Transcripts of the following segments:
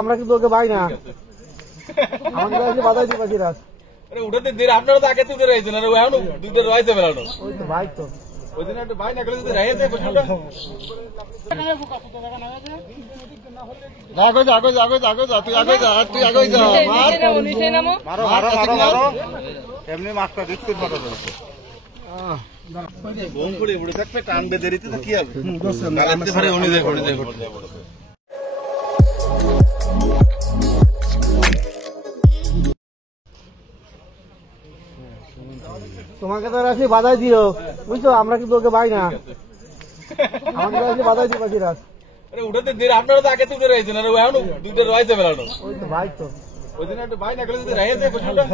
আমরা কিন্তু ওকে পাই না, আমাকে বাধাই দিবা সিরাজ। উঠাতে দিন আপনারা তো আগে তুলে রয়েছেন, আর এখন দুটো রয়েছে বেড়ানো। ওই তো ভাই, তো ওই দিন একটু ভাই না গেলে যদি রয়েছে বসুনটা এমনি মাছটা বিস্কুট মারা যাচ্ছে বোম করে উড়ে থাকতে টানবে দেরিতে তো কি হবে উনি দেখ তোমাকে তো রাখি বাধাই দিও, বুঝছো, আমরা কিন্তু ওকে পাই না, আমাকে বাধাই দিবা সিরাজ। উঠাতে দিন আপনারা তো আগে তুলে রয়েছেন, আর এখন দুটো রয়েছে বেড়ানো। ওই তো ভাই, তো ওই দিন একটু ভাই না গেলে যদি রয়েছে বসুনটা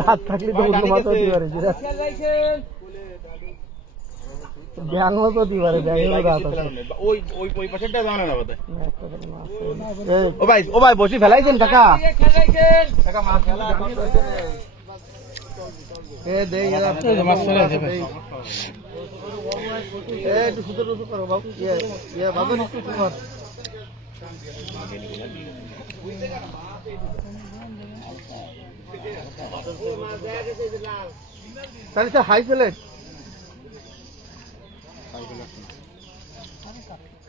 দাঁত থাকলে তো অন্য মাছ হতে পারে, ব্যাং মাছ হতে পারে, ব্যাঙের দাঁত আছে। ওই পাশেরটা জানা না বোধ। ও ভাই বসি ফেলাইছেন কাকা, একটু সুন্দর করো বাবু, বাবু একটু সুন্দর। তাহলে স্যার হাই প্লেট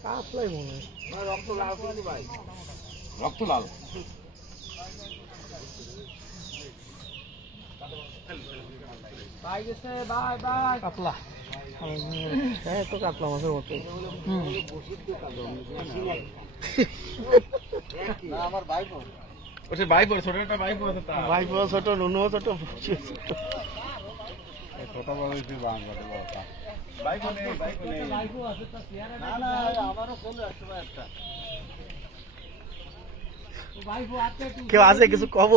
কাতলাই মনে হয়, রক্ত লাল কিন্তু ভাই, রক্ত লাল কাতলা, হ্যাঁ তো কাতলা মাছের মতো। আমার ভাই ওসে ভাই পড়ে ছোট একটা ভাই পড়ে তা ভাই বড় ছোট, নুনু ছোট, কথা বলেছি বাংলাতে বাবা ভাই কোনে না না আমারও চলে আসছে ভাই একটা কেউ আছে কিছু কব,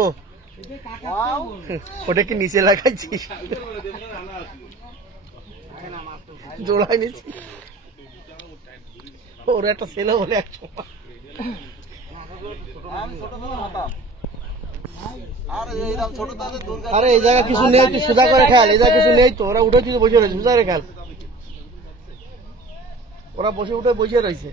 ওটা কি নিচে লাগাইছিস, জোড়াই নিচ্ছি, ওর একটা ছেলে বলে এক সময়। আরে এই জায়গা কিছু নেই, তুই সোজা করে খেয়াল, এই জায়গা কিছু নেই তো, ওরা উঠে কিছু বসে রয়েছে, সোজা করে খেয়াল, ওরা বসে উঠে বসে রয়েছে।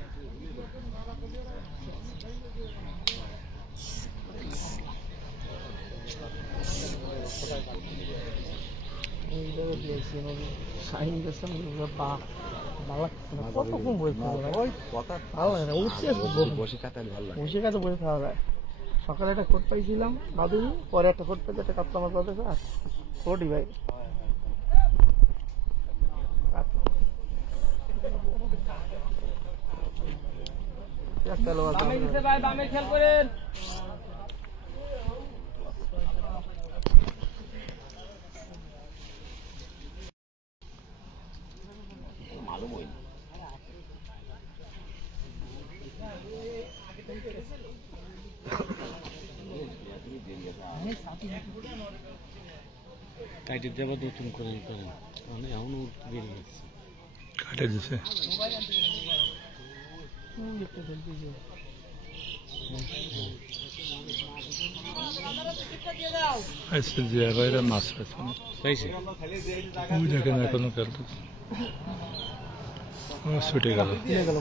কতক্ষণ বসে খাওয়া যায়, সকালে একটা কোট পাইছিলাম বাদুরি, পরে একটা কোট পেতে একটা কাতলা মাছ বাঁধেছে, আর কোটই ভাই খেয়াল করেন। কাটে দেওয়া নতুন করে করেন, মানে এখনো বেরিয়ে গেছে, কাটে দিছে। আজকে যে বাইরে মাছ পাইছে ওই দেখেন এখনো খেলতে ছুটে গেল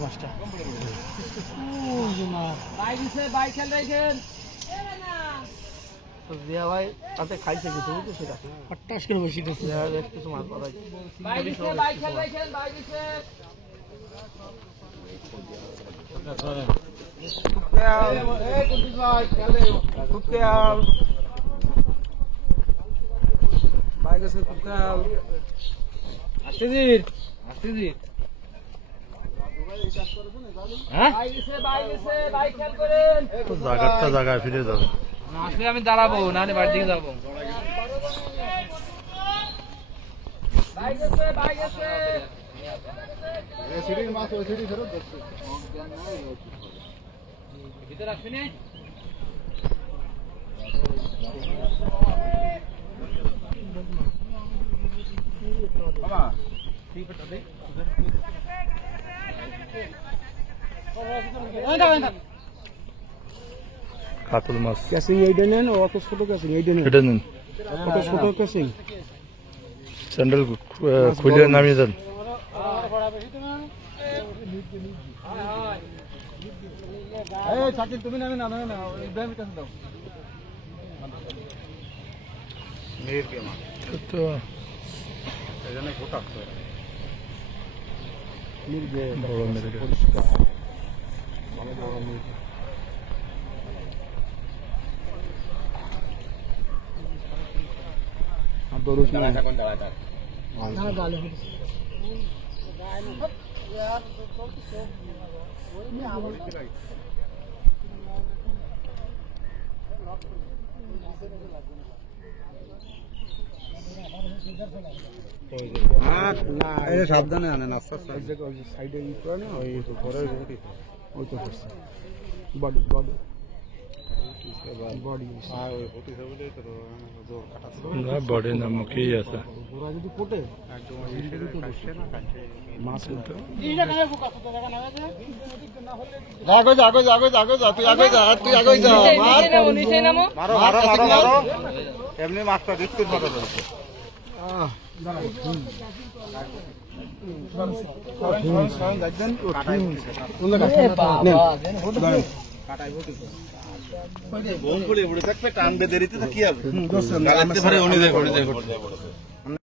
মাছটা। জিয়া ভাই তাতে খাইছে কিছু, বুঝছো সেটা হঠাৎ করে বসে গেছে, কিছু মাছ পাওয়া জায়গাটা জায়গায় ফিরে যাবে। আসলে আমি দাঁড়াবো না, বাড়ির দিকে যাবো। ভিতরে আসবি না বাবা, ঠিক আছে দেখ কাতল মাছ ক্যাসিং এইটা নেন, অত ছোট ক্যাসিং এইটা নেন, এটা নিন অত ছোট ক্যাসিং। স্যান্ডেল খুলে নামিয়ে দেন। তুমি নামে না না ইব্রাহিমের কাছে দাও। তো বড় মেরে আর দরুস না সাবধানে আনেন, আস্তে আস্তে সাইডে ই করে না, ওই তো পরে ওই তো করছে বডি বডি বডি না বডি না মুখেই আছে। ওরা যদি ফোটে মাছ এমনি মাছটা দেখতে ভালো লাগছে। বোম পড়ে পড়ে থাকবে, টান বেঁধে দিতে তো কি হবে? গালাতে পারে উনি